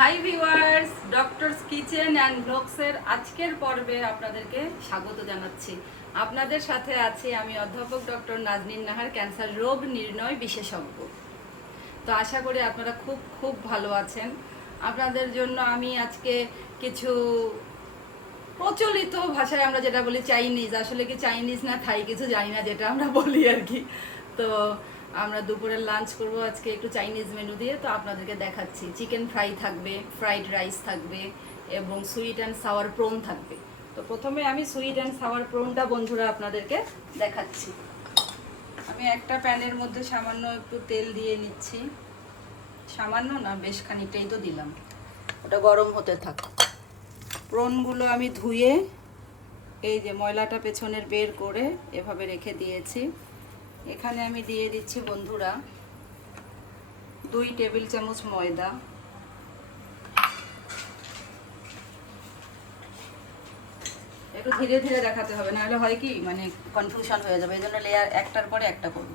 High viewers, doctors kitchen and ব্লগসের আজকের পর্বে আপনাদেরকে স্বাগত জানাচ্ছি। আপনাদের সাথে আছি আমি অধ্যাপক ডক্টর নাজনীন নাহার, ক্যান্সার রোগ নির্ণয় বিশেষজ্ঞ। তো আশা করি আপনারা খুব খুব ভালো আছেন। আপনাদের জন্য আমি আজকে কিছু প্রচলিত ভাষায় আমরা যেটা বলি চাইনিজ, আসলে কি চাইনিজ না থাই কিছু জানি না, যেটা আমরা বলি আর কি। তো আমরা দুপুরের লাঞ্চ করব আজকে একটু চাইনিজ মেনু দিয়ে। তো আপনাদেরকে দেখাচ্ছি, চিকেন ফ্রাই থাকবে, ফ্রাইড রাইস থাকবে এবং সুইট অ্যান্ড সাওয়ার প্রন থাকবে। তো প্রথমে আমি সুইট অ্যান্ড সাওয়ার প্রনটা বন্ধুরা আপনাদেরকে দেখাচ্ছি। আমি একটা প্যানের মধ্যে সামান্য একটু তেল দিয়ে নিচ্ছি, সামান্য না বেশ খানিকটাই তো দিলাম, ওটা গরম হতে থাক। প্রনগুলো আমি ধুয়ে এই যে ময়লাটা পেছনের বের করে এভাবে রেখে দিয়েছি। এখানে আমি দিয়ে দিচ্ছি বন্ধুরা 2 টেবিল চামচ ময়দা, একটু ধীরে ধীরে দেখাতে হবে, নাহলে হয় কি মানে কনফিউশন হয়ে যাবে, এই জন্য লেয়ার একটার পরে একটা করব।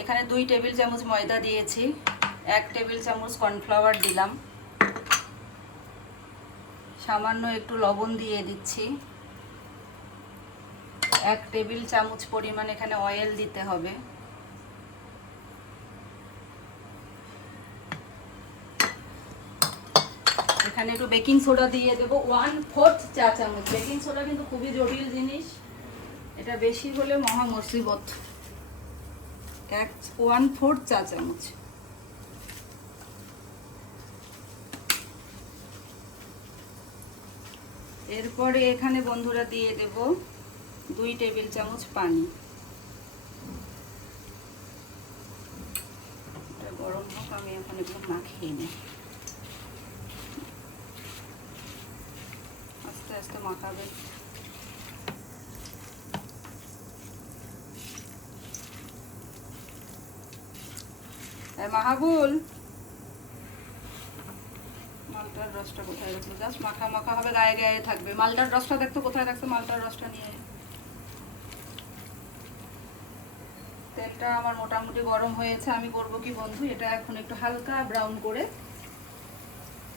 এখানে 2 টেবিল চামচ ময়দা দিয়েছি, 1 টেবিল চামচ কর্নফ্লাওয়ার দিলাম, সামান্য একটু লবণ দিয়ে দিচ্ছি, 1 টেবিল চামচ পরিমাণ এখানে অয়েল দিতে হবে, এখানে একটু বেকিং সোডা দিয়ে দেবো 1/4 চা চামচ। বেকিং সোডা কিন্তু খুবই জটিল জিনিস, এটা বেশি হলে মহা মুসিবত। 1/4 চা চামচ। এরপরে এখানে বন্ধুরা দিয়ে দেব 2 টেবিল চামচ পানি। এটা গরম হোক, আমি এখন একটু মাখিয়ে নিই, আস্তে আস্তে মাখাবে। মাহাবুল, মালটার রসটা কোথায় রাখলো? জাস্ট মাখা মাখা হবে, গায়ে গায়ে থাকবে। মালটার রসটা দেখতো কোথায় রাখছে, মালটার রসটা নিয়ে। তেলটা আমার মোটামুটি গরম হয়েছে। আমি করব কি বন্ধু, এটা এখন একটু হালকা ব্রাউন করে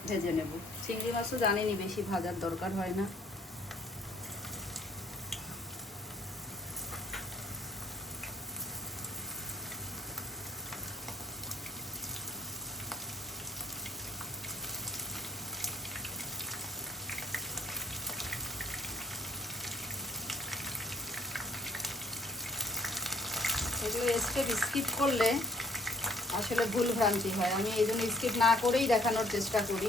ভেজে নেব। চিংড়ি মাছ তো জানেনি বেশি ভাজার দরকার হয় না। এগুলো স্টেপ স্কিপ করলে আসলে ভুল ভ্রান্তি হয়, আমি এই জন্য স্কিপ না করেই দেখানোর চেষ্টা করি।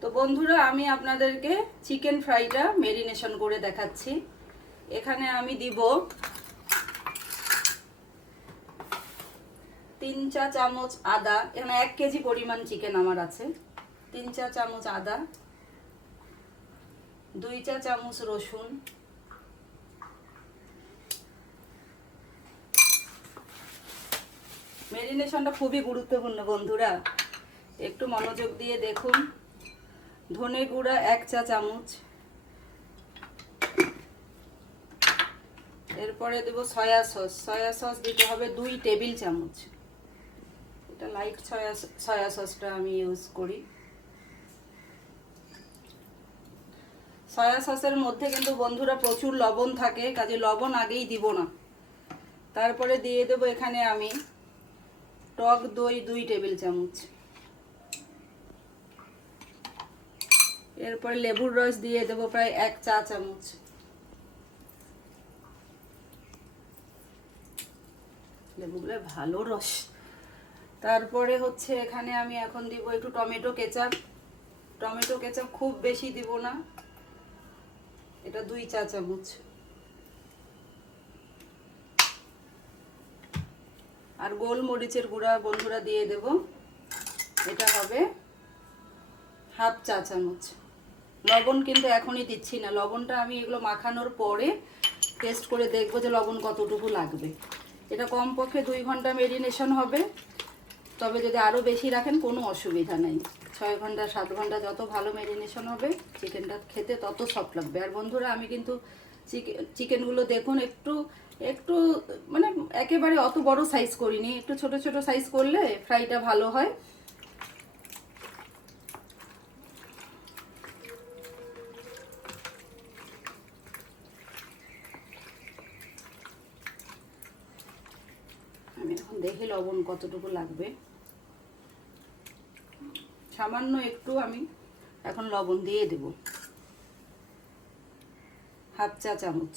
তো বন্ধুরা, আমি আপনাদেরকে চিকেন ফ্রাইটা মেরিনেশন করে দেখাচ্ছি। এখানে আমি দিব 3 চা চামচ আদা। এখানে 1 কেজি পরিমাণ চিকেন আমার আছে। 3 চা চামচ আদা, 2 চা চামচ রসুন, মেরিনেশনটা খুবই গুরুত্বপূর্ণ বন্ধুরা, একটু মনোযোগ দিয়ে দেখুন। ধনে গুঁড়া 1 চা চামচ, এরপরে দেব সয়া সস। সয়া সস দিতে হবে 2 টেবিল চামচ। এটা লাইট সয়া সসটা আমি ইউজ করি। সয়া সসের মধ্যে কিন্তু বন্ধুরা প্রচুর লবণ থাকে, কাজে লবণ আগেই দিব না। তারপরে দিয়ে দেব এখানে আমি টক দই 2 টেবিল চামচ, এরপরে লেবুর রস দিয়ে দেব প্রায় 1 চা চামচ। লেবুগুলো ভালো রস। তারপরে হচ্ছে এখানে আমি এখন দিব একটু টমেটো কেচাপ। টমেটো কেচাপ খুব বেশি দিব না, এটা 2 চা চামচ। আর গোলমরিচের গুঁড়া বন্ধুরা দিয়ে দেব, এটা হবে 1/2 চা চামচ। লবণ কিন্তু এখনই দিচ্ছি না, লবণটা আমি এগুলো মাখানোর পরে টেস্ট করে দেখবো যে লবণ কতটুকু লাগবে। এটা কমপক্ষে 2 ঘন্টা মেরিনেশন হবে, তবে যদি আরও বেশি রাখেন কোনো অসুবিধা নেই। 6 ঘন্টা 7 ঘন্টা যত ভালো মেরিনেশন হবে চিকেনটা খেতে তত সফট লাগবে। আর বন্ধুরা, আমি কিন্তু চিকেনগুলো দেখুন একটু একটু মানে একেবারে অত বড় সাইজ করিনি, একটু ছোট ছোট সাইজ করলে ফ্রাইটা ভালো হয়। আমি এখন দেখে লবণ কতটুকু লাগবে, সামান্য একটু আমি এখন লবণ দিয়ে দেব, হাফ চা চামচ।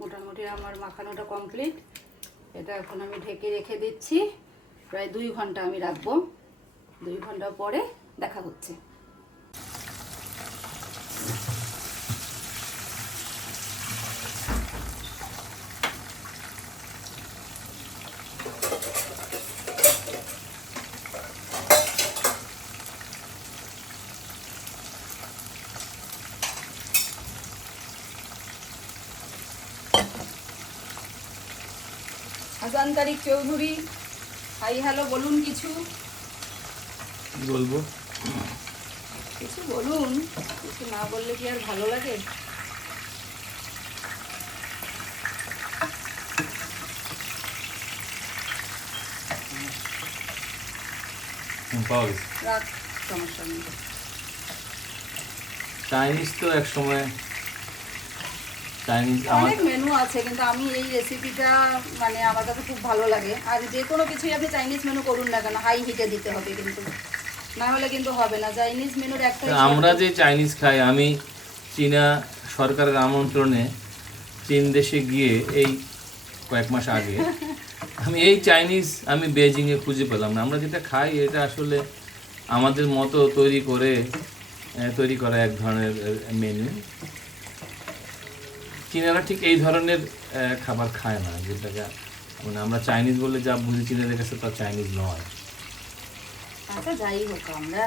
মোটামুটি আমার মাখানোটা কমপ্লিট। এটা এখন আমি ঢেকে রেখে দিচ্ছি, প্রায় 2 ঘন্টা আমি রাখবো। 2 ঘন্টা পরে দেখা হচ্ছে। হাসান তারিক চৌধুরী, হাই হ্যালো বলুন, কিছু বলবো, কিছু বলুন, কিছু না বললে কি আর ভালো লাগে? পাওয়া গেছে। রাত, সমস্যা নেই। চাইনিজ তো এক সময় চাইনিজ অনেক মেনু আছে, কিন্তু আমি এই রেসিপিটা মানে আমার কাছে খুব ভালো লাগে। আর যে কোনো কিছুই আপনি চাইনিজ মেনু করুন না কেন, হাই হিটে দিতে হবে, কিন্তু না হলে কিন্তু হবে না। চাইনিজ মেনুর একটা আমরা যে চাইনিজ খাই, আমি চীনা সরকারের আমন্ত্রণে চীন দেশে গিয়ে এই কয়েক মাস আগে আমি এই চাইনিজ আমি বেজিংয়ে খুঁজে পেলাম না। আমরা যেটা খাই এটা আসলে আমাদের মতো তৈরি করা এক ধরনের মেনু। চীনারা ঠিক এই ধরনের খাবার খায় না, যেটাকে মানে আমরা চাইনিজ বলে যা বুঝি চীনাদের কাছে তা চাইনিজ নয়। আচ্ছা যাই হোক, আমরা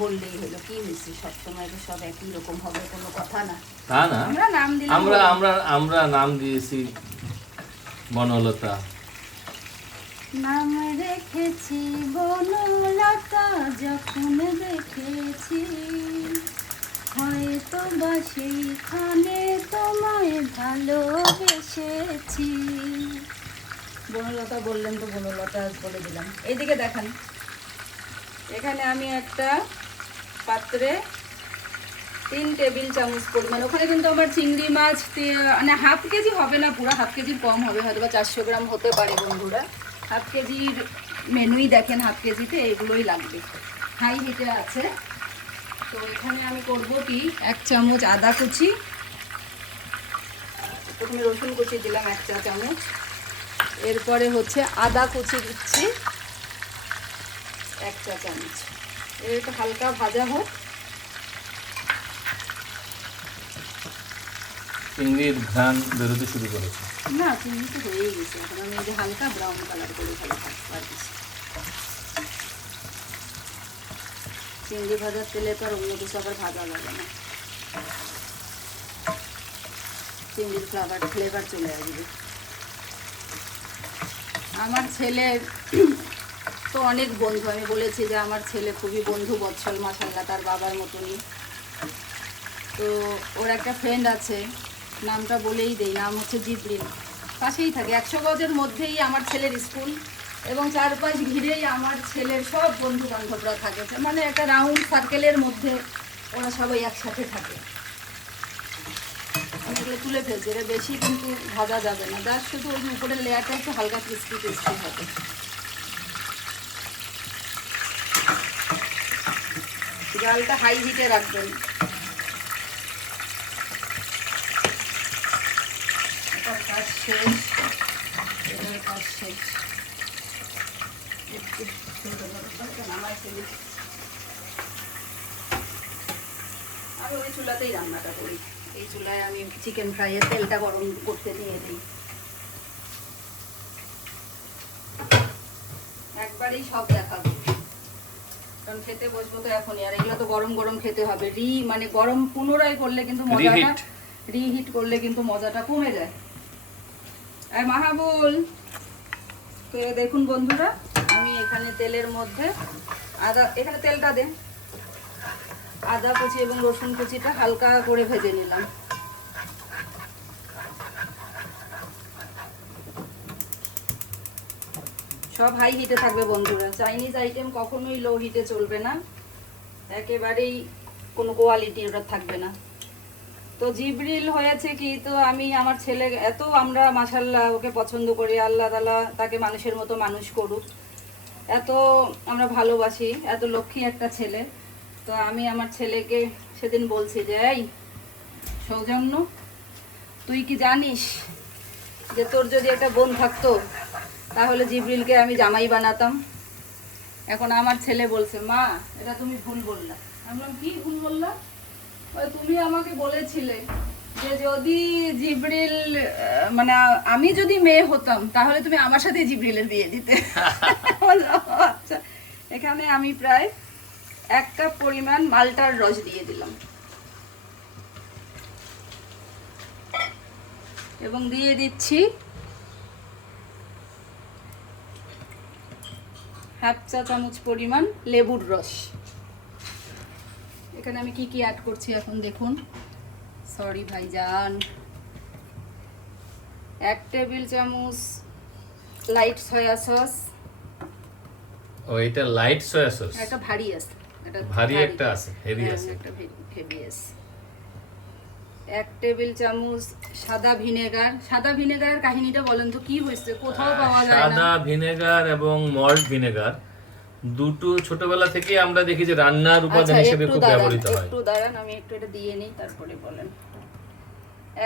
বললেই হলো, কি হয়েছে? সবসময় তো সব একই রকম হবে কোনো কথা না। তা না, আমরা নাম দিলাম, আমরা নাম দিয়েছি বনলতা, নাম রেখেছি বনলতা, যখন দেখেছি হয়তো বা সেইখানে তোমায় ভালোবেসেছি। বনলতা বললেন তো বনলতা বলে দিলাম। এইদিকে দেখান, এখানে আমি একটা পাত্রে 3 টেবিল চামচ পরিমাণ, ওখানে কিন্তু আমার চিংড়ি মাছ মানে হাফ কেজি হবে না, পুরো হাফ কেজির কম হবে, হয়তো বা 400 গ্রাম হতে পারে বন্ধুরা। হাফ কেজির মেনুই দেখেন, হাফ কেজিতে এগুলোই লাগবে। হাই হিটে আছে। তো এখানে আমি করব কি, 1 চামচ আদা কুচি, প্রথমে রসুন কুচি দিলাম 1 চা চামচ, এরপরে হচ্ছে আদা কুচি দিচ্ছি 1 চা চামচ। এর একটু হালকা ভাজা হোক। চিংড়ির ঘ্রাণ বেরোতে শুরু করেছে। না, চিংড়ি তো হয়েই গেছে, এখন আমি এই যে হালকা ব্রাউন কালার করে চিংড়ি ভাজার তেলে তো আর অন্য কিছু আবার ভাজা লাগে না, চিংড়ির ফ্লেভার চলে আসবে। আমার ছেলের তো অনেক বন্ধু, আমি বলেছি যে আমার ছেলে খুবই বন্ধু বৎসল, মাশাআল্লাহ তার বাবার মতনই। তো ওর একটা ফ্রেন্ড আছে, নামটা বলেই দেই, নাম হচ্ছে জিবরিন। পাশেই থাকে, 100 গজের মধ্যেই আমার ছেলের স্কুল, এবং চারপাশ ঘিরেই আমার ছেলের সব বন্ধু বান্ধবরা থাকে, মানে একটা রাউন্ড সার্কেলের মধ্যে ওরা সবাই একসাথে থাকে। অনেকগুলো তুলে ফেলছে, এটা বেশি কিন্তু ভাজা যাবে না, যার শুধু ওই উপরের লেয়ারটা একটু হালকা ক্রিস্পি ক্রিস্পি হবে। জালটা হাই হিটে রাখবেন। কাজ শেষ, এটার কাজ শেষ। আমি ওই চুলাতেই রান্নাটা করি, এই চুলায় আমি চিকেন ফ্রাইয়ের তেলটা গরম করতে দিয়ে দিই, একবারেই সব দেখাবো, কারণ খেতে বসবো তো এখনই। আর এগুলো তো গরম গরম খেতে হবে, মানে গরম পুনরায় করলে কিন্তু মজাটা, রিহিট করলে কিন্তু মজাটা কমে যায়। আর মাহাবুল তো এই দেখুন বন্ধুরা, আমি এখানে তেলের মধ্যে আদা, এখানে তেলটা দে, আদা কুচি এবং রসুন কুচিটা হালকা করে ভেজে নিলাম। সব হাই হিটে থাকবে বন্ধুরা, চাইনিজ আইটেম কখনোই লো হিটে চলবে না, একেবারেই কোনো কোয়ালিটি ওটা থাকবে না। তো জিবরিল হয়েছে কি, তো আমি আমার ছেলে এত আমরা মাশাআল্লাহ ওকে পছন্দ করি, আল্লাহ তাআলা তাকে মানুষের মতো মানুষ করুক, এত আমরা ভালোবাসি, এত লক্ষ্মী একটা ছেলে। তো আমি আমার ছেলেকে সেদিন বলছি যে এই সৌজন্য, তুই কি জানিস যে তোর যদি একটা বোন থাকতো তাহলে জিবরিলকে আমি জামাই বানাতাম। এখন আমার ছেলে বলছে মা এটা তুমি ভুল বললা। আমি বললাম কি ভুল বললা? তুমি আমাকে বলেছিলে যে যদি জিবরিল মানে আমি যদি মেয়ে হতাম তাহলে তুমি আমার সাথে জিবরিলের বিয়ে দিতে। আচ্ছা, এখানে আমি প্রায় 1 কাপ পরিমাণ মালটার রস দিয়ে দিলাম এবং দিয়ে দিচ্ছি হাফ চা চামচ পরিমাণ লেবুর রস। এখানে আমি কি কি অ্যাড করছি এখন দেখুন। সরি ভাইজান, 1 টেবিল চামচ লাইট সয়া সস। ও এটা লাইট সয়া সস, এটা ভারী আছে, এটা ভারী একটা আছে, হেভি আছে, একটা হেভি আছে। 1 টেবিল চামচ সাদা ভিনেগার। সাদা ভিনেগারের কাহিনীটা বলেন তো কি হয়েছে, কোথাও পাওয়া যায় না। সাদা ভিনেগার এবং মল্ট ভিনেগার দুটো ছোটবেলা থেকে আমরা দেখি যে রান্নার উপাদান হিসেবে খুব ব্যবহৃত হয়। একটু দাঁড়ান, আমি একটু এটা দিয়ে নিই তারপরে বলেন।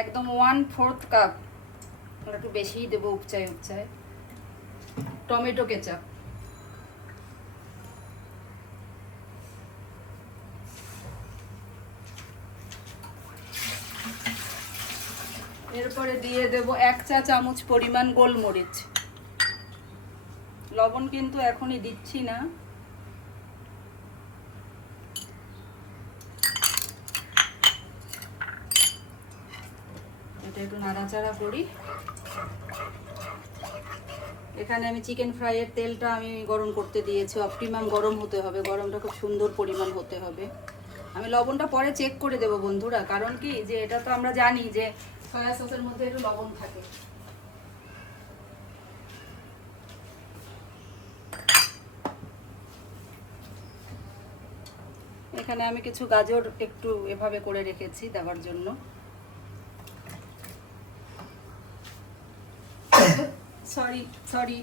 একদম 1/4 কাপ, একটু বেশিই দেবো উপচায় উপচায়, টমেটো কেচাপ। এরপরে দিয়ে দেব 1 চা চামচ পরিমাণ গোলমরিচ। লবণ কিন্তু এখনই দিচ্ছি না। এটা একটু নাড়াচাড়া করি। এখানে আমি চিকেন ফ্রাইয়ের তেলটা আমি গরম করতে দিয়েছি, অপটিমাম গরম হতে হবে, গরমটা খুব সুন্দর পরিমাণ হতে হবে। আমি লবণটা পরে চেক করে দেব বন্ধুরা, কারণ কি যে এটা তো আমরা জানি যে সয়া সসের মধ্যে একটু লবণ থাকে। এখানে আমি কিছু গাজর একটু এভাবে করে রেখেছি দেওয়ার জন্য। সরি সরি,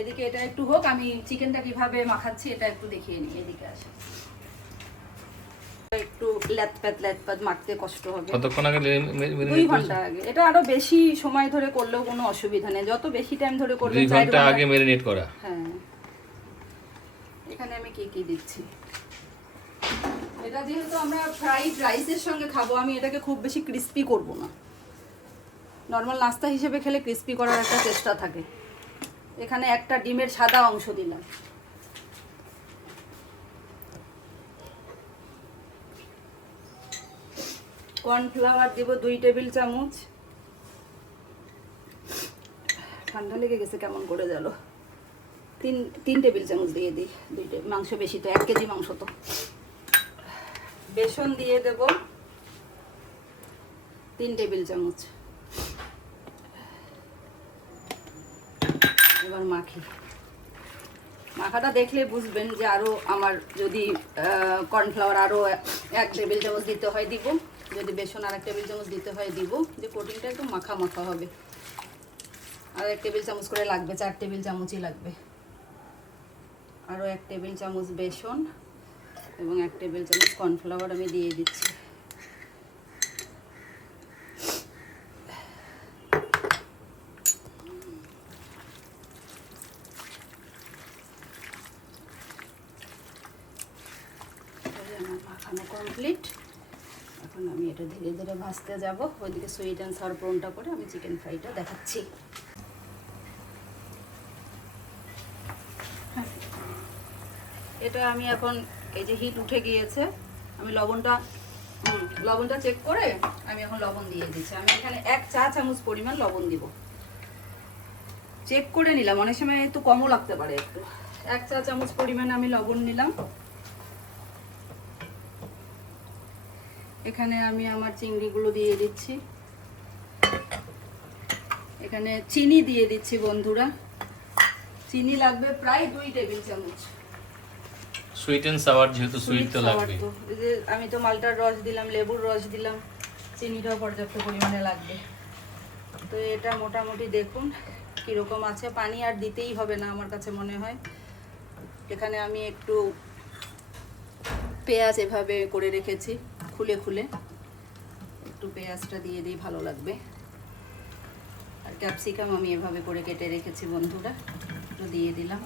এদিকে এটা একটু হোক, আমি চিকেনটা কিভাবে মাখাচ্ছি এটা একটু দেখিয়ে নিই। এদিকে আসে, একটু ল্যাতপ্যাত মাখতে কষ্ট হবে। কতক্ষণ আগে 2 ঘন্টা আগে। এটা আরো বেশি সময় ধরে করলেও কোনো অসুবিধা নেই, যত বেশি টাইম ধরে করলে 2 ঘন্টা আগে ম্যারিনেট করা। হ্যাঁ। এখানে আমি কি কি দিচ্ছি, এটা যেহেতু আমরা ফ্রাইড রাইসের সঙ্গে খাবো, আমি এটাকে খুব বেশি ক্রিস্পি করব না। নর্মাল নাস্তা হিসেবে খেলে ক্রিস্পি করার একটা চেষ্টা থাকে। এখানে একটা ডিমের সাদা অংশ দিলাম। কর্নফ্লাওয়ার দেব 2 টেবিল চামচ। ঠান্ডা লেগে গেছে কেমন করে গেল। 3 টেবিল চামচ দিয়ে দিই, 2 মাংস বেশি তো, 1 কেজি মাংস তো। বেসন দিয়ে দেব 3 টেবিল চামচ। এবার মাখি। মাখাটা দেখলে বুঝবেন যে আরও আমার যদি কর্নফ্লাওয়ার আরও 1 টেবিল চামচ দিতে হয় দিব, যদি বেসন আর 1 টেবিল চামচ দিতে হয় দিব, যে কোটিংটা একটু মাখা মাখা হবে। আর 1 টেবিল চামচ করে লাগবে, 4 টেবিল চামচই লাগবে। আরও 1 টেবিল চামচ বেসন এবং 1 টেবিল চামচ কর্নফ্লাওয়ার আমি দিয়ে দিচ্ছি। মাখানো কমপ্লিট। এখন আমি এটা ধীরে ধীরে ভাজতে যাব। ওইদিকে সুইট অ্যান্ড সর ব্রাউনটা করে আমি চিকেন ফ্রাইটা দেখাচ্ছি। এটা আমি এখন এই যে হিট উঠে গিয়েছে, আমি লবণটা লবণটা চেক করে আমি এখন লবণ দিয়ে দিচ্ছি। আমি এখানে 1 চা চামচ পরিমাণ লবণ দিব। চেক করে নিলাম, অনেক সময় একটু কমও লাগতে পারে। একটু 1 চা চামচ পরিমাণ আমি লবণ নিলাম। এখানে আমি আমার চিংড়িগুলো দিয়ে দিচ্ছি। এখানে চিনি দিয়ে দিচ্ছি বন্ধুরা। চিনি লাগবে প্রায় 2 টেবিল চামচ। সুইট এন্ড সাওয়ার, যেহেতু সুইট তো লাগবে। এই যে আমি তো মালটার রস দিলাম, লেবুর রস দিলাম, চিনিটাও পর্যাপ্ত পরিমাণে লাগবে। তো এটা মোটামুটি দেখুন কিরকম আছে। পানি আর দিতেই হবে না আমার কাছে মনে হয়। এখানে আমি একটু পেঁয়াজ এভাবে করে রেখেছি, খুলে খুলে একটু পেঁয়াজটা দিয়ে দিই, ভালো লাগবে। আর ক্যাপসিকাম আমি এভাবে করে কেটে রেখেছি বন্ধুরা, একটু দিয়ে দিলাম।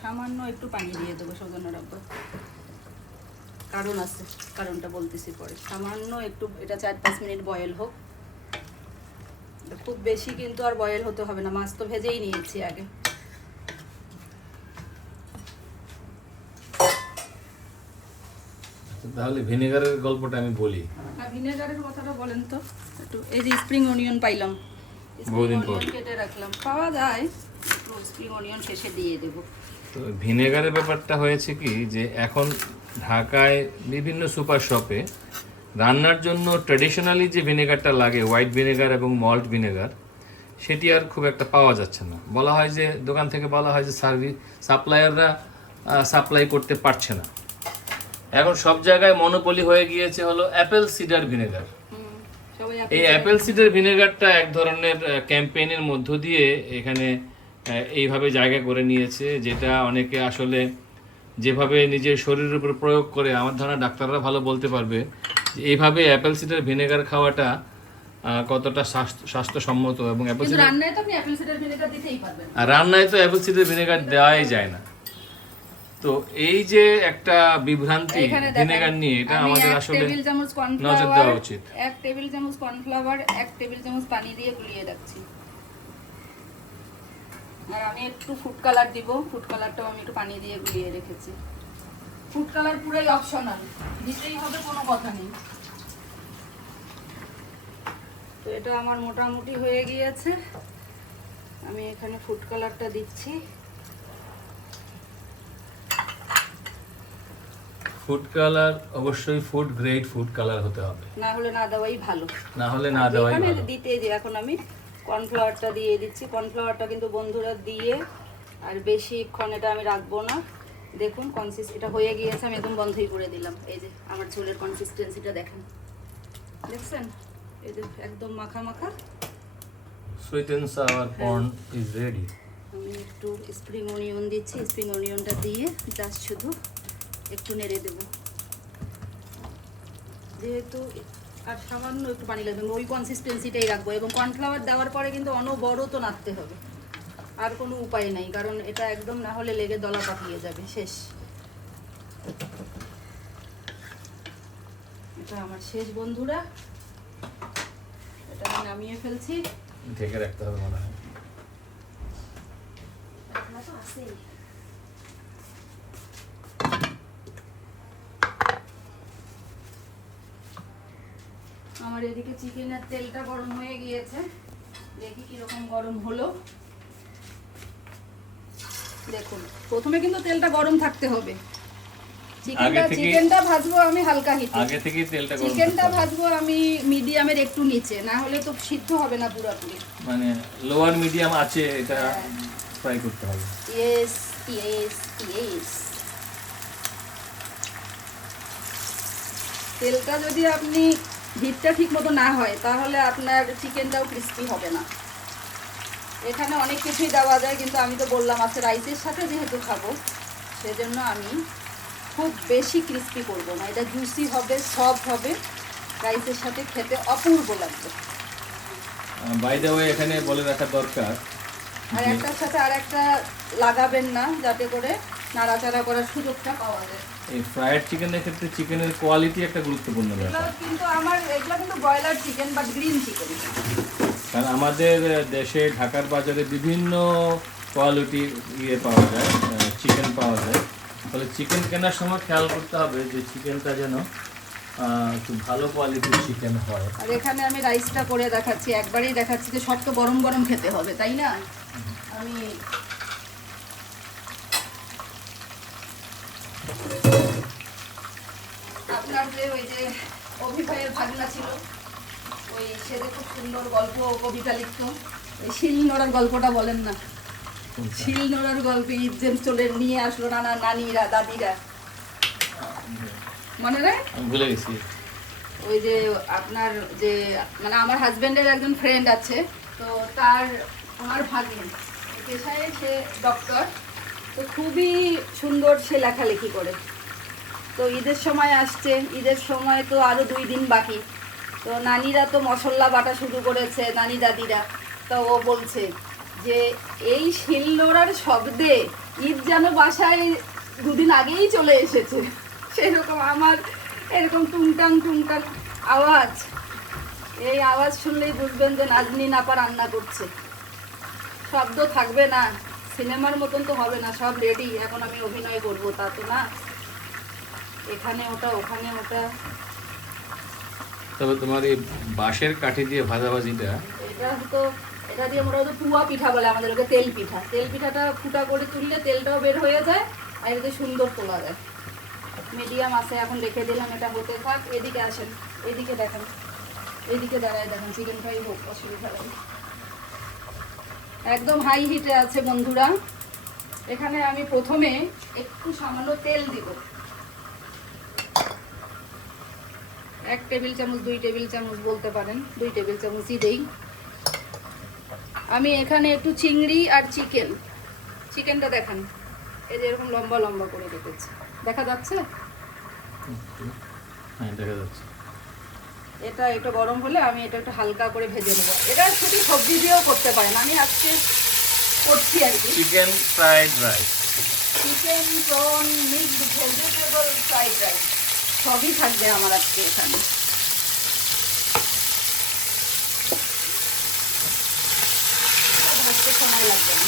সামান্য একটু পানি দিয়ে দেবো সৌজন্য রাখবো, কারণ আছে, কারণটা বলতেছি পরে। সামান্য একটু, এটা 4-5 মিনিট বয়েল হোক। খুব বেশি কিন্তু আর বয়েল হতে হবে না, মাছ তো ভেজেই নিয়েছি আগে। তাহলে ভিনেগারের গল্পটা আমি বলি। ভিনেগারের কথাটা বলেন তো একটু। এই যে স্প্রিং অনিয়ন পাইলাম, বহুদিন পর কেটে রাখলাম, পাওয়া যায়। একটু স্প্রিং অনিয়ন শেষে দিয়ে দেবো। তো ভিনেগারের ব্যাপারটা হয়েছে কি, যে এখন ঢাকায় বিভিন্ন সুপার শপে রান্নার জন্য ট্র্যাডিশনালি যে ভিনেগারটা লাগে, হোয়াইট ভিনেগার এবং মল্ট ভিনেগার, সেটি আর খুব একটা পাওয়া যাচ্ছে না। বলা হয় যে, দোকান থেকে বলা হয় যে সাপ্লায়াররা সাপ্লাই করতে পারছে না। এখন সব জায়গায় মনোপলি হয়ে গিয়েছে হলো অ্যাপেল সিডার ভিনেগার। এই অ্যাপেল সিডার ভিনেগারটা এক ধরনের ক্যাম্পেইনের মধ্য দিয়ে এখানে এইভাবে জায়গা করে নিয়েছে, যেটা অনেকে আসলে যেভাবে নিজের শরীরের উপর প্রয়োগ করে, আমার ধারণা ডাক্তাররা ভালো বলতে পারবে যে এইভাবে অ্যাপেল সিডার ভিনেগার খাওয়াটা কতটা স্বাস্থ্যসম্মত। এবং রান্নায় তো আপনি অ্যাপেল সিডার ভিনেগার দিতেই পারবেন, আর রান্নায় তো অ্যাপেল সিডার ভিনেগার দেওয়াই যায় না। তো এই যে একটা বিভ্রান্তি ভিনেগার নিয়ে, এটা আমাদের আসলে নজর দেওয়া উচিত। 1 টেবিল চামচ কর্নফ্লাওয়ার, 1 টেবিল চামচ পানি দিয়ে গুলিয়ে রাখছি। আর আমি একটু ফুড কালার দিব, ফুড কালারটাও আমি একটু পানি দিয়ে গুলিয়ে রেখেছি। ফুড কালার পুরাই অপশনাল, দিতেই হবে, কোনো কথা নেই। তো এটা আমার মোটামুটি হয়ে গিয়েছে। আমি এখানে ফুড কালারটা দিচ্ছি। ফুড কালার অবশ্যই ফুড গ্রেড ফুড কালার হতে হবে, না হলে না দেওয়াই ভালো। না হলে না দেওয়াই ভালো। দিতে যে এখন আমি কর্নফ্লাওয়ারটা দিয়ে দিচ্ছি। কর্নফ্লাওয়ারটা কিন্তু বন্ধুরা দিয়ে আর বেশিক্ষণ এটা আমি রাখবো না। দেখুন এটা হয়ে গিয়েছে, আমি একদম বন্ধই করে দিলাম। এই যে আমার ঝোলের কনসিস্টেন্সিটা দেখেন, দেখছেন? এই যে একদম মাখা মাখা। Sweet and sour corn is ready. আমি একটু স্প্রিং অনিয়ন দিচ্ছি। স্প্রিং অনিয়নটা দিয়ে জাস্ট শুধু একটু নেড়ে দেব, যেহেতু আর সামান্য একটু পানি লাগবে, ওই কনসিস্টেন্সিটাই রাখবো। এবং কর্নফ্লাওয়ার দেওয়ার পরে কিন্তু অনবরত নাড়তে হবে, আর কোনো উপায় নাই, কারণ এটা একদম না হলে লেগে দলা পাকিয়ে যাবে, শেষ। এটা আমার শেষ বন্ধুরা, এটা আমি নামিয়ে ফেলছি। ঢেকে রাখতে হবে মনে হয়। আমার এদিকে চিকেনের তেলটা গরম হয়ে গিয়েছে, দেখি কিরকম গরম হলো। দেখুন, প্রথমে কিন্তু তেলটা গরম থাকতে হবে। চিকেনটা ভাজবো আমি হালকা হিটে, আগে থেকেই তেলটা গরম। চিকেনটা ভাজবো আমি মিডিয়ামের একটু নিচে, না হলে তো সিদ্ধ হবে না পুরোপুরি। মানে লোয়ার মিডিয়াম আছে, এটা ফ্রাই করতে হবে। Yes yes yes. তেলটা যদি আপনি হিটটা ঠিক মতো না হয়, তাহলে আপনার চিকেনটাও ক্রিস্পি হবে না। এখানে অনেক কিছুই দেওয়া যায়, কিন্তু আমি তো বললাম আজকে রাইসের সাথে যেহেতু খাবো, সেজন্য আমি খুব বেশি ক্রিস্পি করবো না। এটা জুসি হবে, সফট হবে, রাইসের সাথে খেতে অপূর্ব লাগবে। বাই দ্য ওয়ে, এখানে বলে রাখা দরকার, আর একটার সাথে আর একটা লাগাবেন না, যাতে করে নাড়াচাড়া করার সুযোগটা পাওয়া যায়। এই ফ্রাইড চিকেনের ক্ষেত্রে চিকেনের কোয়ালিটি একটা গুরুত্বপূর্ণ ব্যাপার। কিন্তু এগুলো কিন্তু ব্রয়লার চিকেন বা গ্রিন চিকেন। কারণ আমাদের দেশে ঢাকার বাজারে বিভিন্ন কোয়ালিটি পাওয়া যায়, চিকেন পাওয়া যায়। তাহলে চিকেন কেনার সময় খেয়াল করতে হবে যে চিকেনটা যেন একটু ভালো কোয়ালিটির চিকেন হয়। আর এখানে আমি রাইসটা করে দেখাচ্ছি, একবারেই দেখাচ্ছি যে সব তো গরম গরম খেতে হবে, তাই না? আমি আপনার যে ওই যে অভিভাবকের ভাগনা ছিল, ওই সে যে খুব সুন্দর গল্প কবিতা লিখতো, ওই শিল নোড়ার গল্পটা বলেন না? শিল নোড়ার গল্পে ইজ্জেন চলে নিয়ে আসলো নানা নানিরা দাদিরা, মনে নেই? আমি ভুলে গেছি। ওই যে আপনার যে মানে আমার হাজবেন্ডের একজন ফ্রেন্ড আছে, তো তার আমার ভাগ্নে পেশায় সে ডক্টর, তো খুবই সুন্দর সে লেখালেখি করে। তো ঈদের সময় আসছে, ঈদের সময় তো আরও 2 দিন বাকি, তো নানিরা তো মশলা বাটা শুরু করেছে, নানি দাদিরা। তো ও বলছে যে এই শিলনোড়ার শব্দে ঈদ যেন বাসায় 2 দিন আগেই চলে এসেছে। সেরকম আমার এরকম টুংটাং টুংটাং আওয়াজ, এই আওয়াজ শুনলেই বুঝবেন যে নাজনীন আপা রান্না করছে। শব্দ থাকবে না, সিনেমার মতন তো হবে না, সব রেডি, এখন আমি অভিনয় করব তা তো না, এখানে ওটা ওখানে ওটা। তবে তোমার এই বাঁশের কাঠি দিয়ে ভাজাভাজিটা, এটা দিয়ে আমরা তো পুয়া পিঠা বলে আমাদের, ওকে তেল পিঠা। তেল পিঠাটা ফুটা করে তুললে তেলটাও বের হয়ে যায় আর এতে সুন্দর তোলা যায়। মিডিয়াম আছে, এখন রেখে দিলাম, এটা হতে থাক। এদিকে আসেন, এদিকে দেখেন, এদিকে দাঁড়ায় দেখেন, চিকেন ফ্রাই হোক, অসুবিধা নেই। একদম হাই হিটে আছে বন্ধুরা। এখানে আমি প্রথমে একটু সামান্য তেল দিব, 1 টেবিল চামচ 2 টেবিল চামচ বলতে পারেন, 2 টেবিল চামচই দেই। আমি এখানে একটু চিংড়ি আর চিকেনটা দেখান, এই যে এরকম লম্বা লম্বা করে রেখেছি, দেখা যাচ্ছে? হ্যাঁ দেখা যাচ্ছে। এটা একটু গরম হলে আমি এটা একটু হালকা করে ভেজে নেব। এটা শুধু সবজি দিয়েও করতে পারেন, আমি আজকে করছি আর কি। Chicken fried rice, chicken, prawn, mixed vegetable fried rice সবই থাকবে আমার আজকে এখানে। ভাজতে সময় লাগবে না।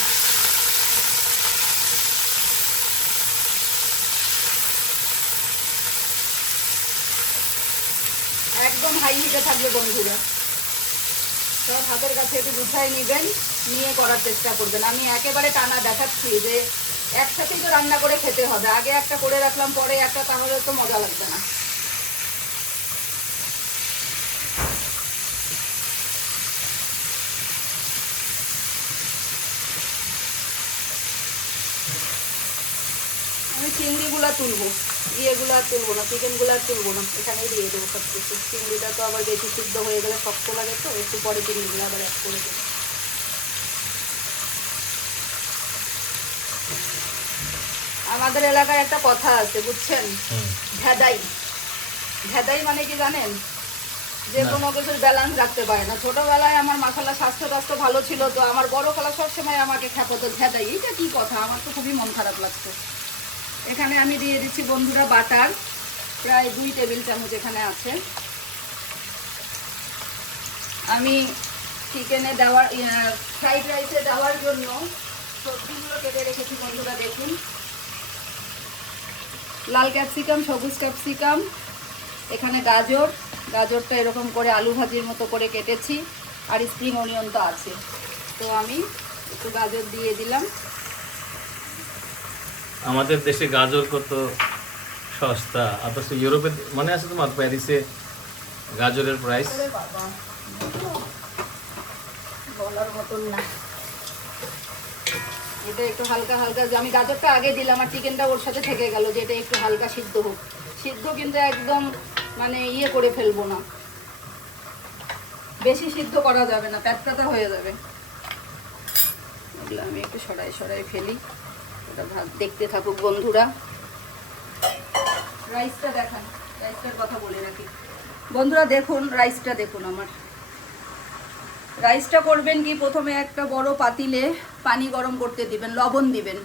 একদম হাই হিটে থাকবে বন্ধুরা, সব হাতের কাছে একটু গুছাই নেবেন, নিয়ে করার চেষ্টা করবেন। আমি একেবারে টানা দেখাচ্ছি যে একসাথেই তো রান্না করে খেতে হবে, আগে একটা করে রাখলাম পরে একটা, তাহলে তো মজা লাগবে না। আমি চিংড়িগুলা তুলবো, ইয়েগুলো আর তুলবো না, চিকেনগুলো আর তুলবো না, এখানেই দিয়ে দেবো সব কিছু। চিংড়িটা তো আবার বেশি সিদ্ধ হয়ে গেলে শক্ত লাগে, তো একটু পরে চিংড়িগুলো আবার অ্যাড করে দেবো। আমাদের এলাকায় একটা কথা আছে বুঝছেন, ভেদাই। ভেদাই মানে কি জানেন? যে কোনো কিছুর ব্যালেন্স রাখতে পারে না। ছোটবেলায় আমার মাশাআল্লাহ স্বাস্থ্য ভালো ছিল, তো আমার বড় খালা সবসময় আমাকে খ্যাপত ভেদাই। এইটা কি কথা, আমার তো খুবই মন খারাপ লাগছে। এখানে আমি দিয়ে দিচ্ছি বন্ধুরা বাটার, প্রায় 2 টেবিল চামচ এখানে আছে। আমি চিকেনে দেওয়ার ফ্রাইড রাইসে দেওয়ার জন্য সবজিগুলো কেটে রেখেছি বন্ধুরা, দেখুন। লাল ক্যাপসিকাম, সবুজ ক্যাপসিকাম, এখানে গাজরটা এরকম করে আলু ভাজির মতো করে কেটেছি, আর স্প্রিং অনিয়ন তো আছে, তো আমি একটু গাজর দিয়ে দিলাম। আমাদের দেশে গাজর কত সস্তা, অথচ ইউরোপে মনে আছে তোমার প্যারিসে গাজরের প্রাইস? বাবা বলার মতন না। এটা একটু হালকা হালকা, আমি গাজরটা আগে দিলাম আর চিকেনটা ওর সাথে থেকে গেল, যে এটা একটু হালকা সিদ্ধ হোক। সিদ্ধ কিন্তু একদম মানে ইয়ে করে ফেলবো না, বেশি সিদ্ধ করা যাবে না, প্যাটপাতা হয়ে যাবে। এগুলো আমি একটু সরাই ফেলি, এটা ভাত দেখতে থাকুক বন্ধুরা। রাইসটা দেখান, রাইসটার কথা বলে রাখি বন্ধুরা। দেখুন রাইসটা দেখুন আমার। রাইসটা করবেন কি, প্রথমে একটা বড় পাতিলে পানি গরম করতে দিবেন, লবণ দিবেন,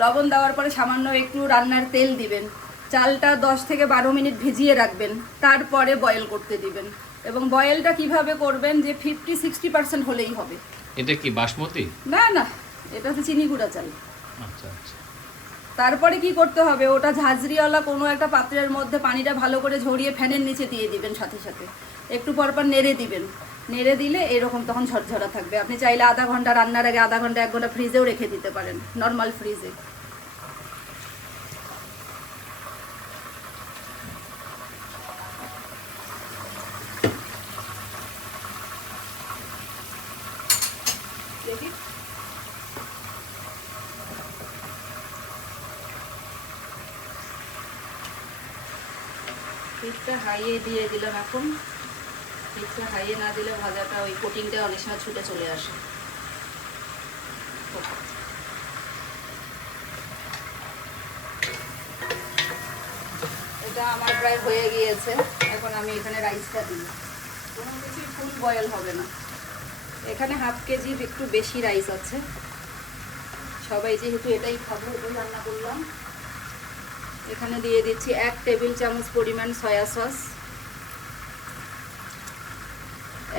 লবণ দেওয়ার পরে সামান্য একটু রান্নার তেল দিবেন, চালটা 10 থেকে 12 মিনিট ভিজিয়ে রাখবেন, তারপরে বয়েল করতে দিবেন। এবং বয়েলটা কিভাবে করবেন, যে 50-60% হলেই হবে। এটা কি বাসমতি? না না, এটা হচ্ছে চিনি গুঁড়া চাল। আচ্ছা আচ্ছা। তারপরে কি করতে হবে, ওটা ঝাঁঝরিওয়ালা কোনো একটা পাত্রের মধ্যে পানিটা ভালো করে ঝরিয়ে ফ্যানের নিচে দিয়ে দিবেন, সাথে সাথে একটু পরপর নেড়ে দিবেন। নেড়ে দিলে এরকম তখন ঝরঝরা থাকবে। আপনি চাইলে আধা ঘন্টা, রান্নার আগে আধা ঘন্টা 1 ঘন্টা ফ্রিজেও রেখে দিতে পারেন, নর্মাল ফ্রিজে। দেখি হিটটা হাইয়ে দিয়ে দিলাম। এখন হিটটা হাইয়ে না দিলে ভাজাটা ওই কোটিংটা অনেক সময় ছুটে চলে আসে। এটা আমার প্রায় হয়ে গিয়েছে। এখন আমি এখানে রাইসটা দিই। কোনো কিছুই ফুল বয়েল হবে না। এখানে 1/2 কেজির একটু বেশি রাইস আছে। সবাই যেহেতু এটাই খাবো, এটাই রান্না করলাম। এখানে দিয়ে দিচ্ছি 1 টেবিল চামচ পরিমাণ সয়া সস।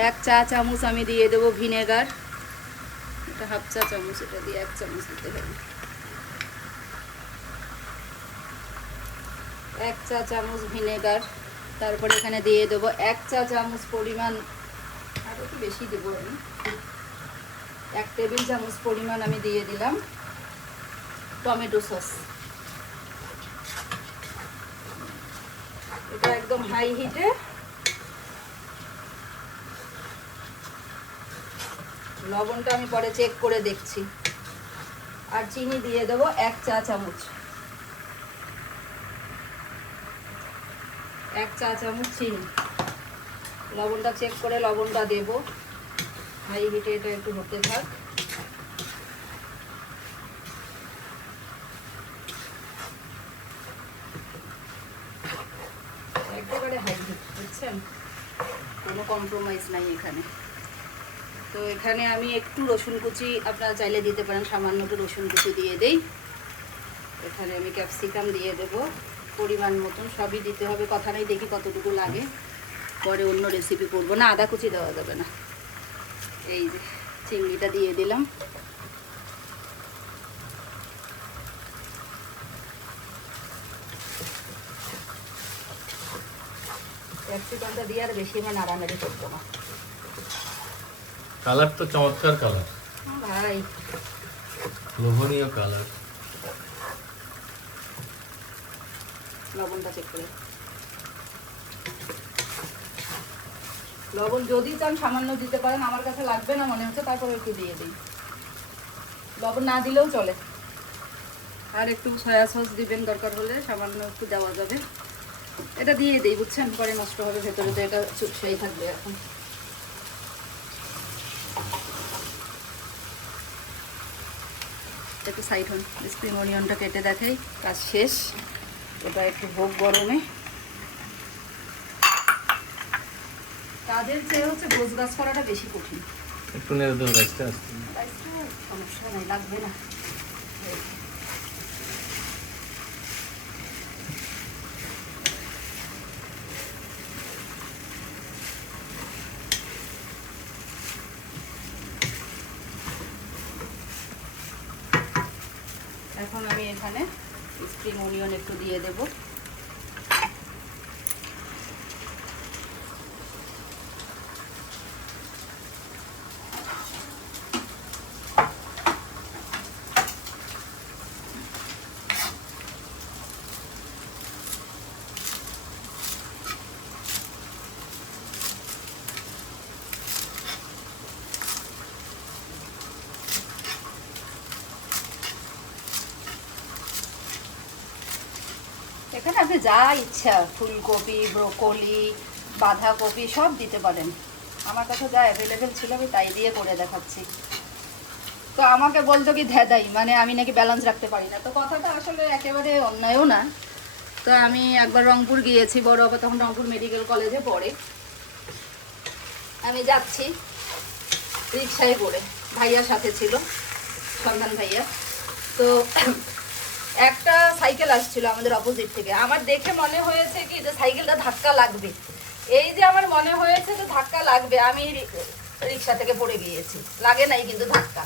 1 চা চামচ আমি দিয়ে দেবো ভিনেগার। এটা 1/2 চা চামচ, এটা দিয়ে 1 চামচ দিতে হবে। 1 চা চামচ ভিনেগার। তারপরে এখানে দিয়ে দেবো 1 চা চামচ পরিমাণ, আর একটু বেশি দেবো আমি, 1 টেবিল চামচ পরিমাণ আমি দিয়ে দিলাম টমেটো সস। এটা একদম হাই হিটে লবণটা আমি পরে চেক করে দেখছি। আর চিনি দিয়ে দেবো 1 চা চামচ। 1 চা চামচ চিনি। লবণটা চেক করে লবণটা দেব। হাই হিটে এটা একটু হতে থাক। একেবারে হাই হিট, বুঝছেন, কোনো কম্প্রোমাইজ নাই এখানে। তো এখানে আমি একটু রসুন কুচি, আপনারা চাইলে দিতে পারেন, সামান্য একটু রসুন কুচি দিয়ে দেই। এখানে আমি ক্যাপসিকাম দিয়ে দেব পরিমাণ মতন। সবই দিতে হবে, কথা নেই, দেখি কতটুকু লাগে, পরে অন্য রেসিপি করবো। না, আদা কুচি দেওয়া যাবে না। এই যে চিংড়িটা দিয়ে দিলাম। ক্যাপসিকামটা দিয়ে আর বেশি আমার নাড়ানাড়ি করবো না। কালার তো চমৎকার কালার ভাই, লোভনীয় কালার। লবণটা চেক করে। লবণ যদি চান সামান্য দিতে পারেন, আমার কাছে লাগবে না মনে হচ্ছে, তারপরে একটু দিয়ে দিই। লবণ না দিলেও চলে। আর একটু সয়া সস দিবেন দরকার হলে, সামান্য একটু দেওয়া যাবে। এটা দিয়ে দিই, বুঝছেন, পরে নষ্ট হবে, ভেতরে তো এটা চুপসেই থাকবে। এখন একটু সাইড হন, স্প্রিং অনিয়নটা কেটে দেখাই, কাজ শেষ। ওটা একটু ভোগ গরমে। কাজের চেয়ে হচ্ছে গোছগাছ করাটা বেশি কঠিন। একটু নেড়ে দেবো রাইসটা। সমস্যা নেই, লাগবে না। এখন আমি এখানে স্প্রিং অনিয়ন একটু দিয়ে দেব। এখানে আপনি যা ইচ্ছা, ফুলকপি, ব্রোকলি, বাঁধাকপি সব দিতে পারেন। আমার কাছে যা অ্যাভেলেবেল ছিল আমি তাই দিয়ে করে দেখাচ্ছি। তো আমাকে বলতো কি ধ্যাদাই, মানে আমি নাকি ব্যালেন্স রাখতে পারি না। তো কথাটা আসলে একেবারে অন্যায়ও না। তো আমি একবার রংপুর গিয়েছি, বড় আপা তখন রংপুর মেডিকেল কলেজে পড়ে। আমি যাচ্ছি রিক্সায় করে, ভাইয়ার সাথে ছিল, সন্ধান ভাইয়া। তো একটা সাইকেল আসছিল আমাদের অপোজিট থেকে। আমার দেখে মনে হয়েছে কি যে সাইকেলটা ধাক্কা লাগবে। এই যে আমার মনে হয়েছে যে ধাক্কা লাগবে, আমি রিক্সা থেকে পড়ে গিয়েছি। লাগে নাই কিন্তু ধাক্কা।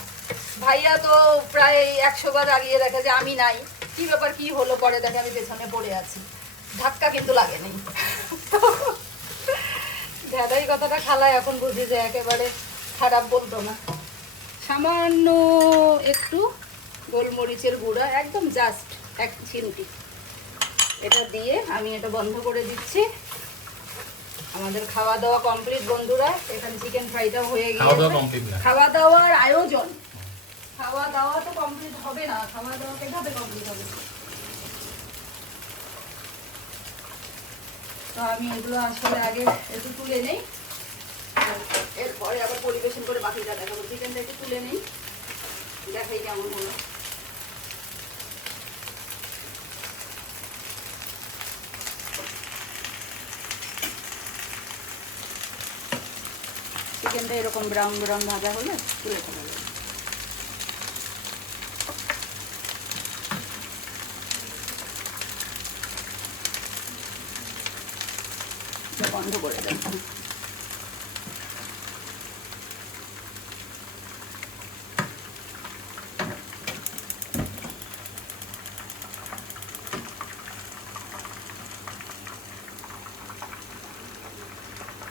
ভাইয়া তো প্রায় 100 বার আগিয়ে রাখে যে আমি নাই, কি ব্যাপার, কি হলো পরে দেখে আমি পেছনে পড়ে আছি, ধাক্কা কিন্তু লাগেনি। দাদাই কথাটা খালায় এখন বুঝি যে একেবারে খারাপ বলতো না। সামান্য একটু গোলমরিচের গুঁড়া, একদম জাস্ট 1 চিমটি, এটা দিয়ে আমি এটা বন্ধ করে দিচ্ছি। আমাদের খাওয়া দাওয়া কমপ্লিট বন্ধুরা। এখানে চিকেন ফ্রাইটা হয়ে গিয়েছে। খাওয়া দাওয়ার আয়োজন, খাওয়া দাওয়া তো কমপ্লিট হবে না, খাওয়া দাওয়া কিভাবে কমপ্লিট হবে? তো আমি এগুলো আসলে আগে একটু তুলে নেই, এরপরে আবার পরিবেশন করে বাকিটা দেখাবো। চিকেনটা একটু তুলে নেই, দেখাই কেমন হলো। চিকেনটা এরকম ব্রাউন ব্রাউন ভাজা হলে তুলে ফেলা যাবে। বন্ধ করে দেব।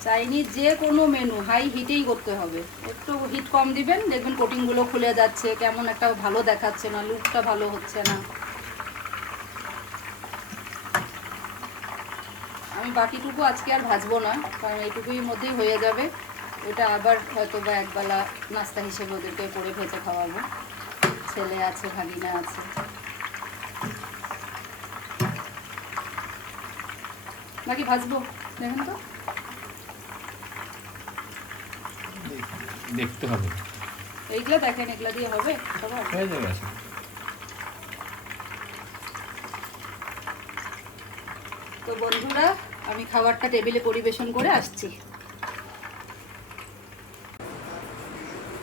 চাইনিজ যে কোনো মেনু হাই হিটেই করতে হবে, একটু হিট কম দিবেন, দেখবেন কোটিংগুলো খুলে যাচ্ছে, কেমন একটা ভালো দেখাচ্ছে না, লুকটা ভালো হচ্ছে না। আমি বাকিটুকু আজকে আর ভাজবো না, কারণ এইটুকুই মধ্যেই হয়ে যাবে। ওটা আবার হয়তো বা একবেলা নাস্তা হিসেবে ওদেরকে করে ভেজে খাওয়াবো, ছেলে আছে, ভাগিনা আছে। নাকি ভাজবো দেখেন তো, দেখতে হবে। এইগুলো দেখেন, এগুলা দিয়ে হবে সবার? হয়ে যাবে। তো বন্ধুরা, আমি খাবারটা টেবিলে পরিবেশন করে আসছি।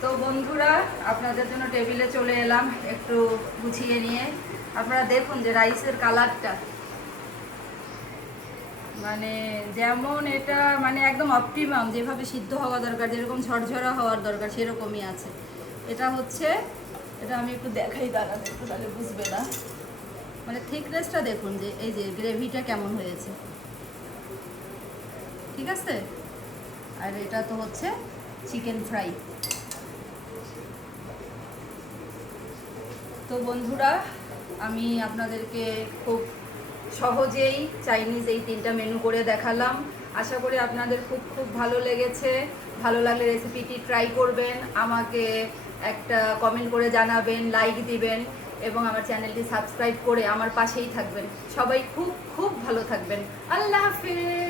তো বন্ধুরা, আপনাদের জন্য টেবিলে চলে এলাম একটু গুছিয়ে নিয়ে। আপনারা দেখুন যে রাইসের কালারটা, মানে যেমন এটা মানে একদম অপটিমাম, যেভাবে সিদ্ধ হওয়া দরকার, যেরকম ঝরঝরা হওয়ার দরকার সেরকমই আছে। এটা হচ্ছে, এটা আমি একটু দেখাই, দাঁড়ান একটু, তাহলে বুঝবে না। মানে থিকনেসটা দেখুন, যে এই যে গ্রেভিটা কেমন হয়েছে, ঠিক আছে? আর এটা তো হচ্ছে চিকেন ফ্রাই। তো বন্ধুরা, আমি আপনাদেরকে খুব সহজেই চাইনিজ এই 3টা মেনু করে দেখালাম। আশা করি আপনাদের খুব খুব ভালো লেগেছে। ভালো লাগলে রেসিপিটি ট্রাই করবেন, আমাকে একটা কমেন্ট করে জানাবেন, লাইক দিবেন এবং আমার চ্যানেলটি সাবস্ক্রাইব করে আমার পাশেই থাকবেন। সবাই খুব খুব ভালো থাকবেন। আল্লাহ হাফেজ।